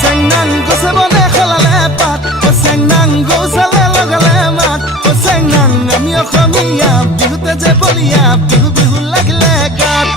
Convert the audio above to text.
চেংনাং গছে বনে খেলালে পাত চেংনাং গৌচালে লগালে মাত চেংনাং আমি অসমীয়া বিহুতে যে বলিয়া বিহু বিহু লাগিলে গাত